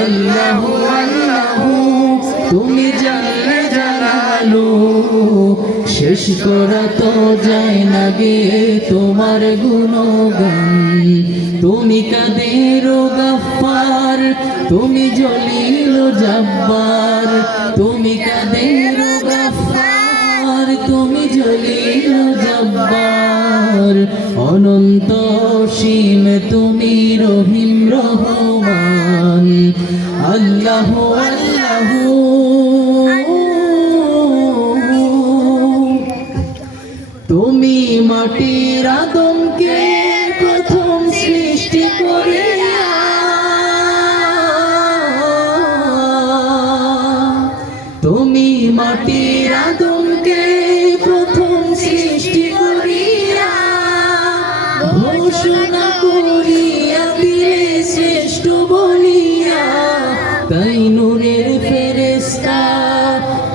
আল্লাহু আল্লাহু তুমি জানলে জানালো, শেষ করা তো যায় না গে তোমার গুণগান। তুমি কাদের গাফফার, তুমি জলিল জব্বার, তুমি কাদের গাফফার, তুমি জলিল জব্বার, অনন্ত অসীম তুমি রহিম রহমান। আল্লাহু আল্লাহু তুমি মাটির আদমকে প্রথম সৃষ্টি করিয়া, তুমি মাটির আদমকে প্রথম সৃষ্টি করিয়া, ঘোষণা করিয়া দিলে শ্রেষ্ঠ বলিয়া, তাই নূরের ফেরেশতা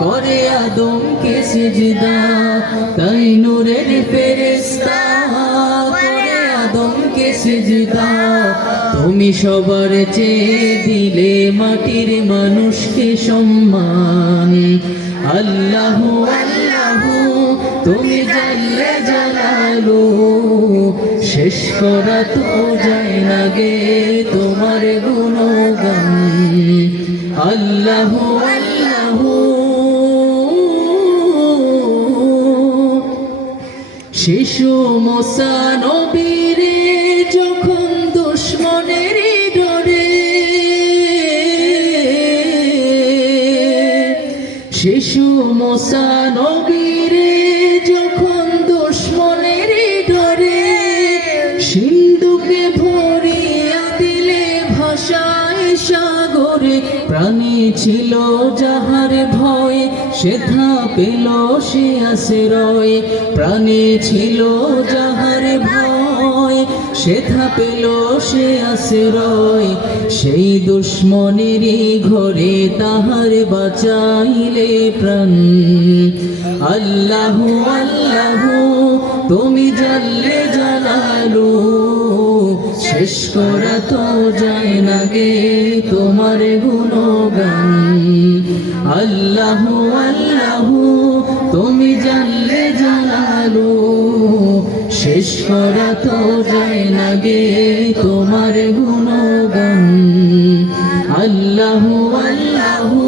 করে আদমকে সিজদা, তাই নূরের ফেরেশতা করে আদমকে সিজদা। তুমি সবার চেয়ে দিলে মাটির মানুষকে সম্মান। আল্লাহু আল্লাহু তুমি জানলে জানালো, শেষ করা তো যায় না গে তোমার গুণগান। আল্লাহু আল্লাহু শিশু মুসা নবীরে যখন দুশমনের ডরে, শিশু মুসা নবীরে যখন দুশমনের ডরে, সিন্ধুকে ভরিয়া দিলে ভাষায় সাগরে, প্রাণী ছিল যাহার ভয় সেথা পেল সে আশ্রয়, প্রাণী ছিল যাহার ভয় সেথা পেল সে আশ্রয়, সেই দুশমনেরই ঘরে তাহার বাঁচাইলে প্রাণ। আল্লাহু আল্লাহু তুমি জানলে জানালো, শেষ করা তো যায় না গে তোমার গুণগান। আল্লাহু আল্লাহু তুমি জানলে জানালো, শেষ করা তো যায় না গে তোমার গুণগান। আল্লাহু আল্লাহু